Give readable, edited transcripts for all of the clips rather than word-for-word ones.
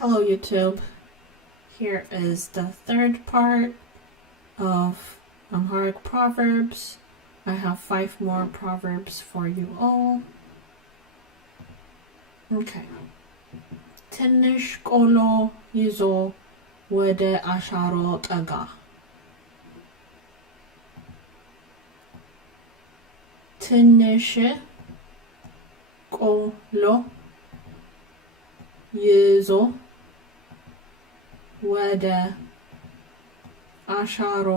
Hello YouTube. Here is the third part of Amharic Proverbs. I have 5 more Proverbs for you all. Okay. ትንሽ ቆሎ ይዞ ወደ አሻሮ ጠጋ. ትንሽ ቆሎ ይዞ ወደ አሻሮ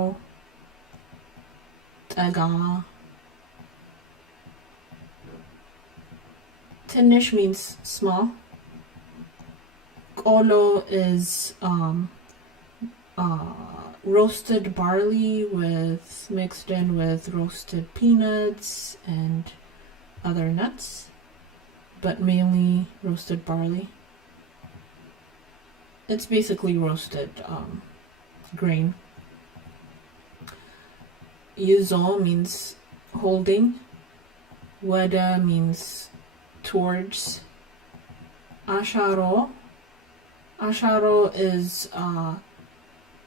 ጠጋ. ትንሽ means small. ቆሎ is roasted barley mixed in with roasted peanuts and other nuts, but mainly roasted barley. It's basically roasted grain. Yuzo means holding. Weda means towards. Asharo is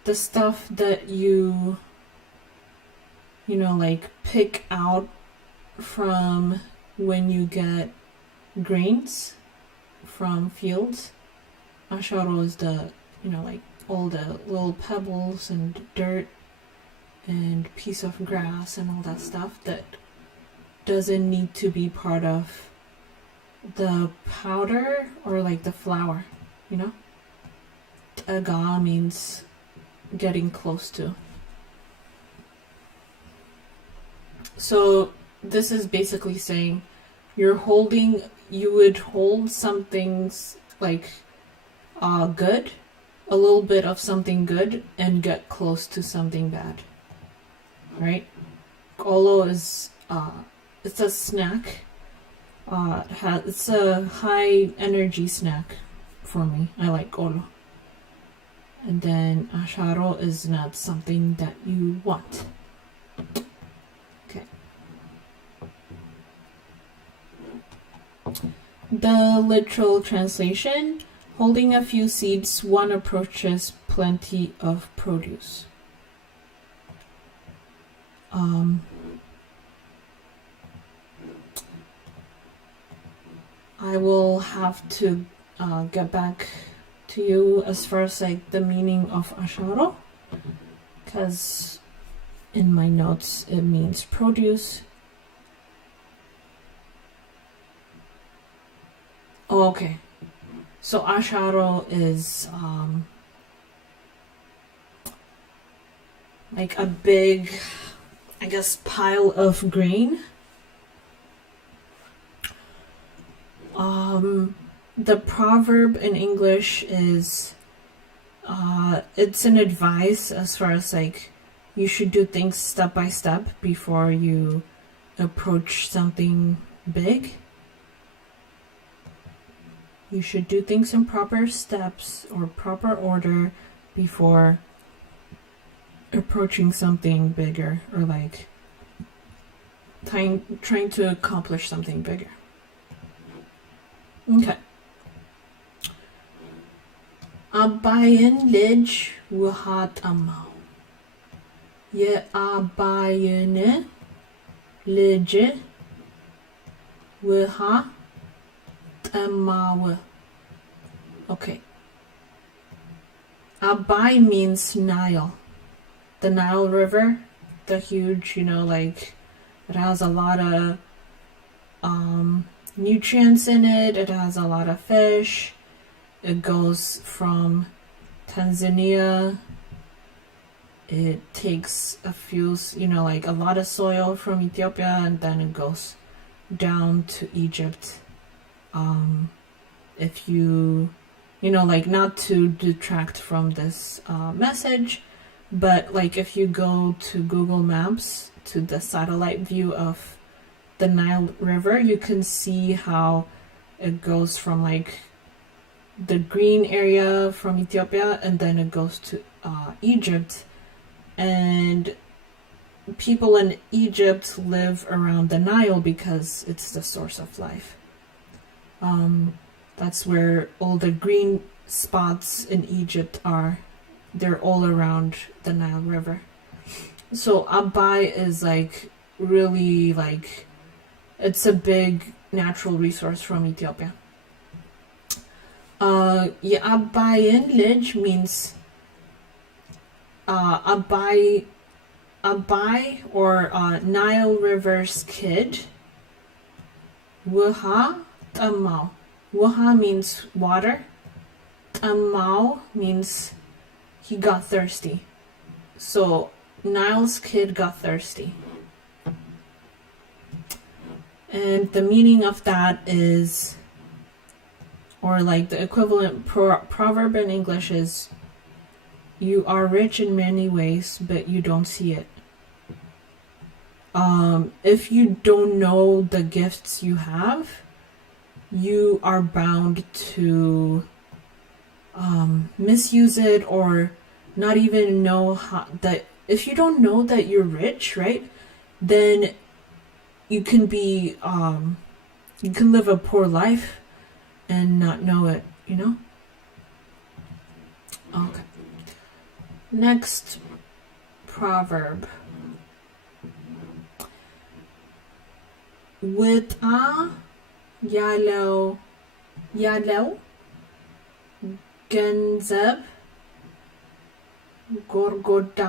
the stuff that you like pick out from when you get grains from fields. Asharo is the like all the little pebbles and dirt and piece of grass and all that stuff that doesn't need to be part of the powder or like the flour, Aga means getting close to. So this is basically saying you would hold some things like good, a little bit of something good, and get close to something bad. Right? Kolo is it's a snack. It's a high energy snack for me. I like kolo. And then asharo is not something that you want. Okay. The literal translation: holding a few seeds, one approaches plenty of produce. I will have to get back to you as far as like the meaning of asharo, because in my notes it means produce. Oh, okay. So asharo is like a big, I guess, pile of grain. The proverb in English is it's an advice as far as like you should do things step by step before you approach something big. You should do things in proper steps or proper order before approaching something bigger or like trying to accomplish something bigger. Okay. Abayin lij wuhat amaw. Ye abayin lij wuhat amaw. Okay. Abai means Nile. The Nile River, the huge, like it has a lot of nutrients in it. It has a lot of fish. It goes from Tanzania. It takes a few, like a lot of soil from Ethiopia, and then it goes down to Egypt. If you, like not to detract from this message, but like if you go to Google Maps to the satellite view of the Nile River, you can see how it goes from like the green area from Ethiopia and then it goes to Egypt, and people in Egypt live around the Nile because it's the source of life. That's where all the green spots in Egypt they're all around the Nile River. So Abai is like really like, it's a big natural resource from Ethiopia. የአባይን ልጅ means Abai or Nile River's kid. ውሃ ጠማው. ውሃ means water. ጠማው means he got thirsty. So Nile's kid got thirsty. And the meaning of that is, or like the equivalent proverb in English is, you are rich in many ways, but you don't see it. If you don't know the gifts you have, you are bound to misuse it, or not even know how that. If you don't know that you're rich, right, then you can be you can live a poor life and not know it, you know. Okay, next proverb. ውጣ ያለው ገንዘብ ጎርጎዳ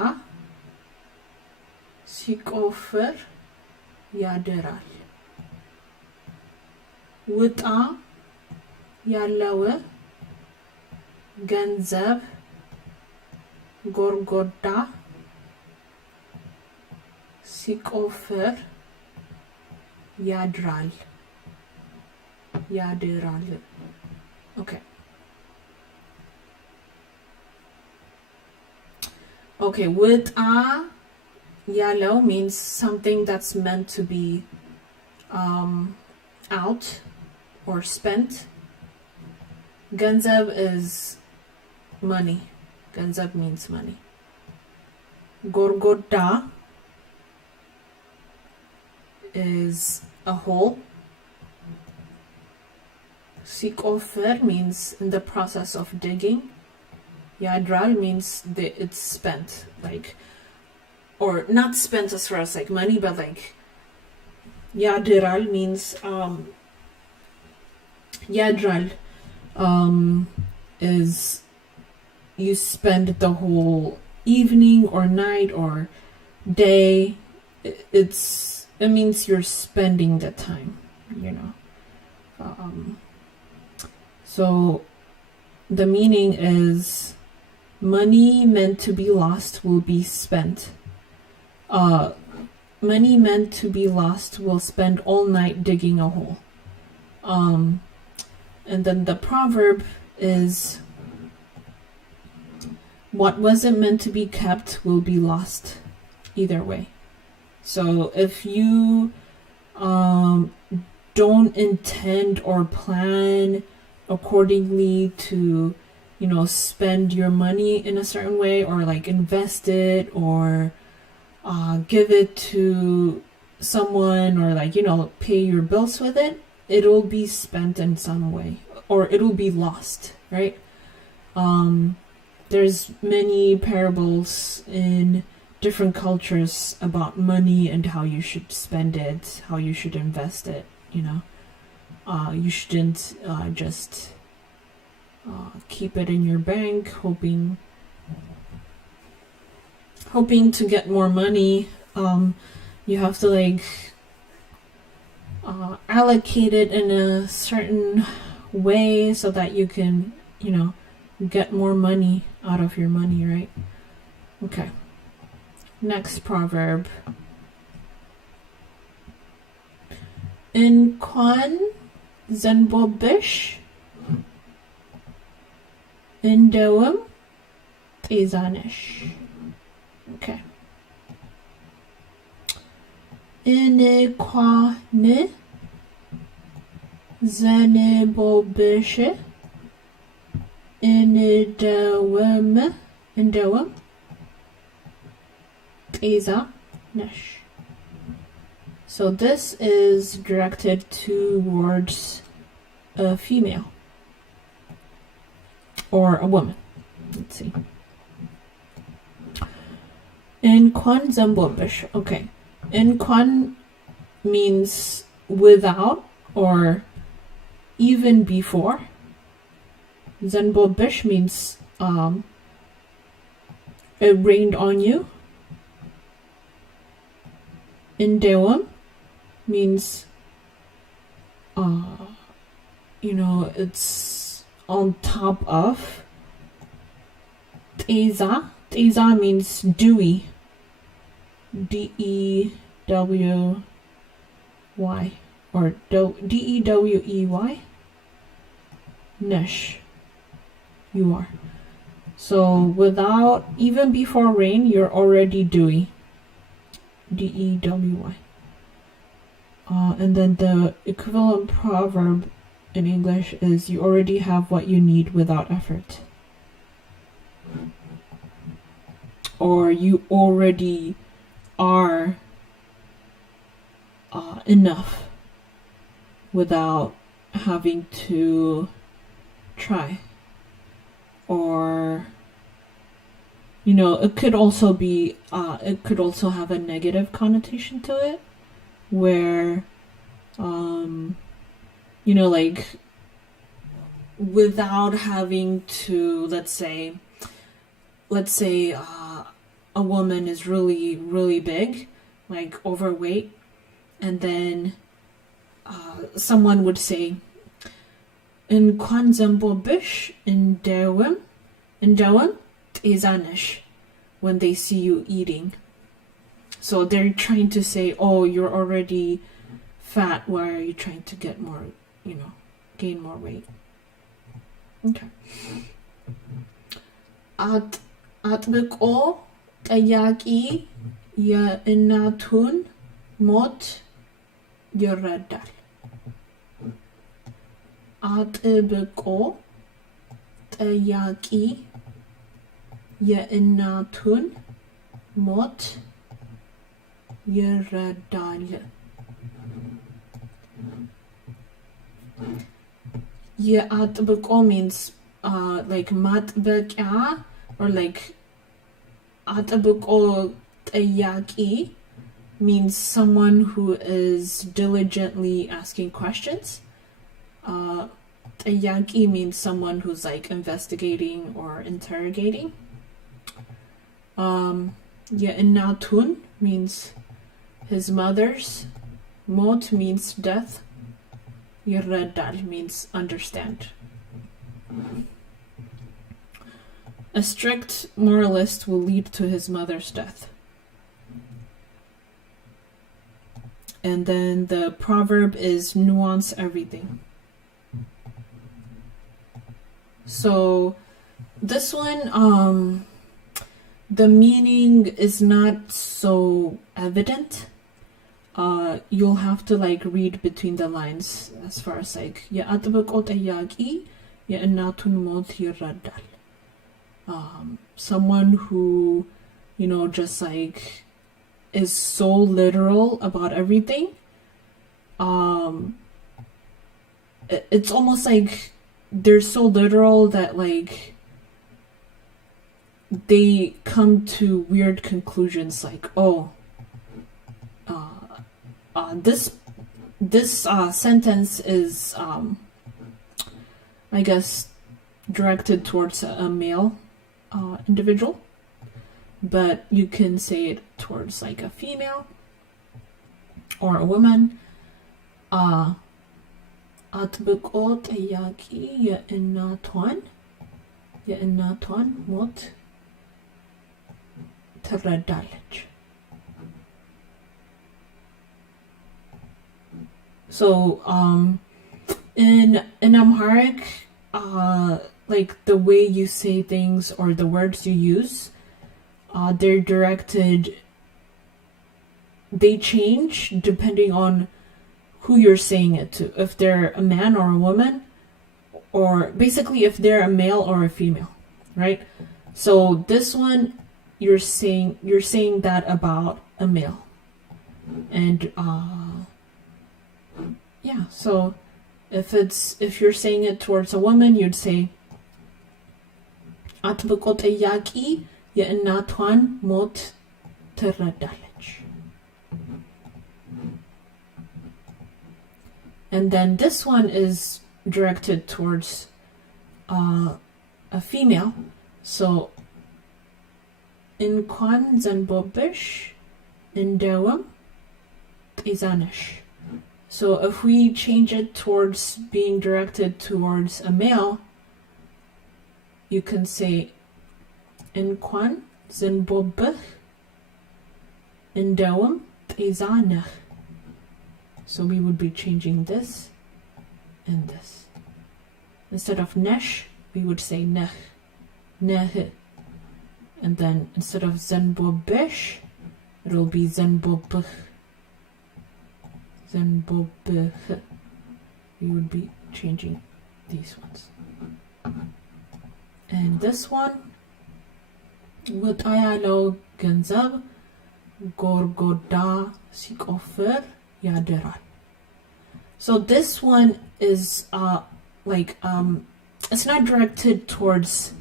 ሲቆፍር ያድራል. ውጣ ያለው ገንዘብ ጎርጎዳ ሲቆፍር ያድራል. Okay. Okay, ውጣ ያለው means something that's meant to be out or spent. ገንዘብ is money. ገንዘብ means money. ጎርጎዳ is a hole. ሲቆፍር means in the process of digging. Yadral means it's spent, like, or not spent as far as like money, but like Yadral means Yadral is you spend the whole evening or night or day. It means you're spending the time, you know. So the meaning is, money meant to be lost will be spent. Money meant to be lost will spend all night digging a hole. And then the proverb is, what wasn't meant to be kept will be lost either way. So if you don't intend or plan accordingly to, you know, spend your money in a certain way, or like invest it, or give it to someone, or like, you know, pay your bills with it, it'll be spent in some way, or it'll be lost, right? There's many parables in different cultures about money and how you should spend it, how you should invest it, you know. You shouldn't just keep it in your bank hoping to get more money. You have to like allocate it in a certain way so that you can, you know, get more money out of your money, right? Okay. Next proverb. እንኳን ዘንቦብሽ እንደውም ጤዛነሽ. Okay. እንኳን ዘንቦብሽ እንደውም ጤዛነሽ. So this is directed towards a female. or a woman. Let's see. እንኳን ዘንቦብሽ. Okay. እንኳን means without or even before. ዘንቦብሽ means it rained on you. እንደውም means it's on top of. ጤዛ means dewy. Dewey or Dewey. Nesh. You are. So without, even before rain, you're already dewy. Dewey. And then the equivalent proverb in English is you already have what you need without effort. Or you already are enough without having to try. Or it could also be it could also have a negative connotation to it, where like without having to, let's say a woman is really, really big, like overweight, and then someone would say, እንኳን ዘንቦብሽ እንደውም ጤዛነሽ, when they see you eating. So they're trying to say, oh, you're already fat, why are you trying to get more, gain more weight? Okay. አጥብቆ ጠያቂ የእናቱን ሞት ይረዳል. አጥብቆ ጠያቂ የእናቱን ሞት ይረዳል. የአጥብቆ means like ማጥበቂያ, or like አጥብቆ ጠያቂ means someone who is diligently asking questions. ጠያቂ means someone who's like investigating or interrogating. የእናቱን means his mother's. ሞት means death. ይረዳል means understand. A strict moralist will lead to his mother's death. And then the proverb is nuance everything. So this one, the meaning is not so evident. You'll have to like read between the lines as far as like የአጥብቆ ጠያቂ የእናቱን ሞት ይረዳል. Someone who, just like is so literal about everything. It's almost like they're so literal that like they come to weird conclusions, like, oh, this sentence is I guess directed towards a male individual, but you can say it towards like a female or a woman. አጥብቆ ጠያቂ የእናቷን ሞት ትረዳለች. So in Amharic, like the way you say things or the words you use, they're directed, they change depending on who you're saying it to. If they're a man or a woman, or basically if they're a male or a female, right? So this one, you're saying that about a male. And yeah, so if you're saying it towards a woman, you'd say አጥብቆ ጠያቂ የእናቷን ሞት ትረዳለች. And then this one is directed towards a female. So እንኳን ዘንቦብሽ እንደውም ጤዛነሽ. So if we change it towards being directed towards a male, you can say እንኳን ዘንቦብህ እንደውም ጤዛነህ. So we would be changing this and this. Instead of nesh, we would say neh, neh. And then instead of zenbobish, it'll be zenbobih, zenbobih. We would be changing these ones. And this one, wutayalo genzab gorgoda sikofir yaderal. So this one is it's not directed towards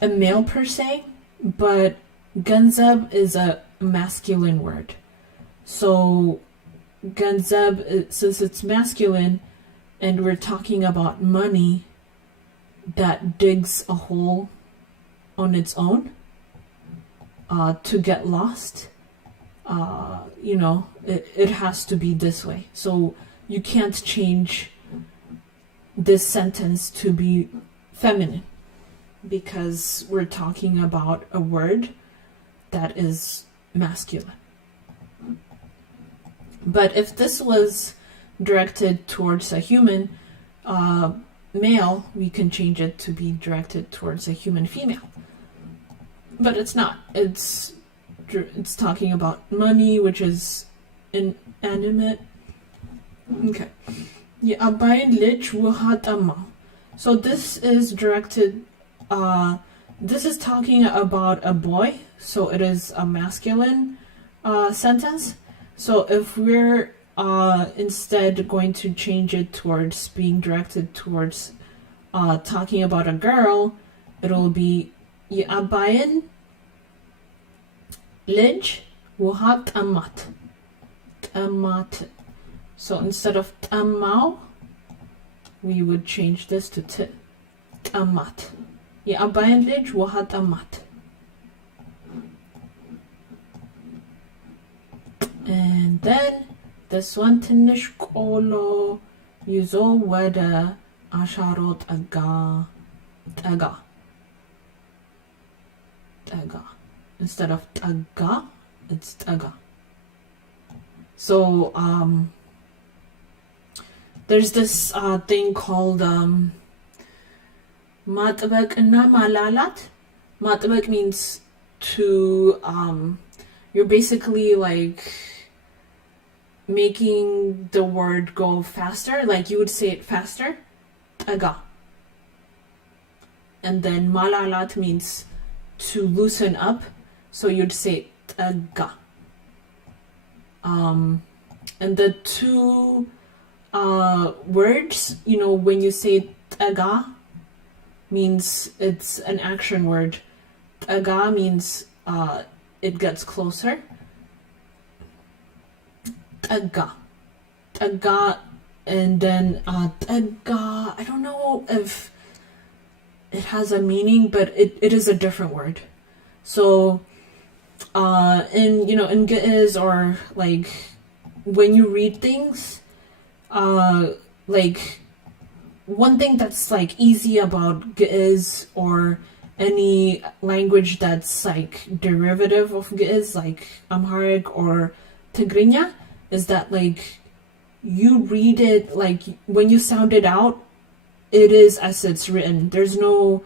a male per se, but ganzab is a masculine word. So ganzab, since it's masculine and we're talking about money that digs a hole on its own to get lost, it has to be this way. So you can't change this sentence to be feminine because we're talking about a word that is masculine. But if this was directed towards a human male, we can change it to be directed towards a human female. But it's not. It's talking about money, which is inanimate. Okay. የአባይን ልጅ ውሃ ጠማው. So this is directed, this is talking about a boy, so it is a masculine sentence. So if we're instead going to change it towards being directed towards talking about a girl, it'll be የአባይን ልጅ ውሃ ጠማት, ጠማት. So instead of tamau, we would change this to t. Tamat. የአባይን ልጅ ውሃ ጠማት. And then this one ትንሽ ቆሎ ይዞ ወደ አሻሮ ጠጋ, ጠጋ, ጠጋ. Instead of ጠጋ, it's ጠጋ. So there's this thing called ማጥበቅ እና ማላላት. ማጥበቅ means to you're basically like making the word go faster, like you would say it faster. ጠጋ. And then malalat means to loosen up, so you'd say ጠጋ. And the two words, when you say ጠጋ, means it's an action word. ጠጋ means it gets closer. ጠጋ, ጠጋ, and then ጠጋ, I don't know if it has a meaning, but it is a different word. So in Ge'ez, or like when you read things, like one thing that's like easy about Ge'ez or any language that's like derivative of Ge'ez, like Amharic or Tigrinya, is that like you read it, like when you sound it out, it is as it's written. There's no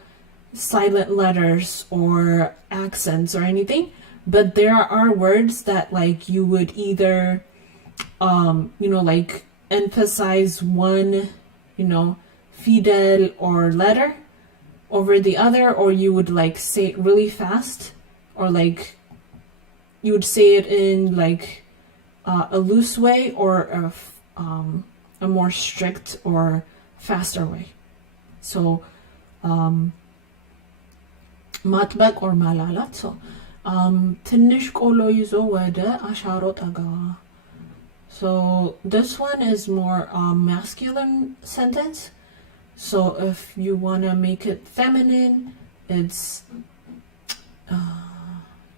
silent letters or accents or anything, but there are words that like you would either like emphasize one fidel or letter over the other, or you would like say it really fast, or like you would say it in like a loose way, or a more strict or faster way. So ማጥበቅ or ማላላት so ትንሽ ቆሎ ይዞ ወደ አሻሮ ጠጋ. So this one is more masculine sentence. So if you want to make it feminine, it's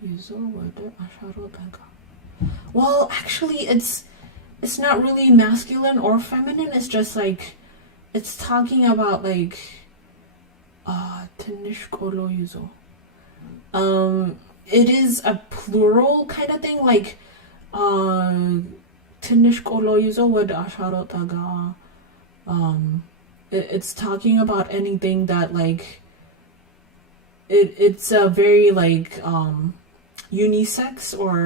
ይዞ ወደ አሻሮ ጠጋ. Well, actually it's not really masculine or feminine. It's just like it's talking about like ትንሽ ቆሎ ይዞ. It is a plural kind of thing, like ትንሽ ቆሎ ይዞ ወደ አሻሮ ጠጋ. It's talking about anything that like it's a very like unisex, or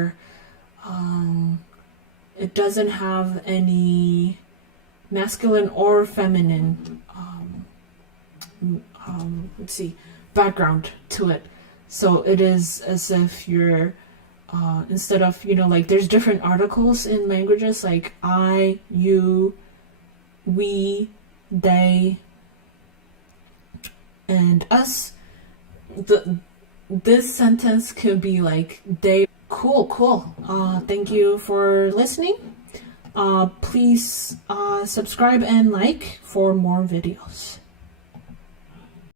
it doesn't have any masculine or feminine let's see, background to it. So it is as if you're instead of, you know, like there's different articles in languages like I, you, we, they, and us. This sentence could be like they. Cool. Thank you for listening. Please subscribe and like for more videos.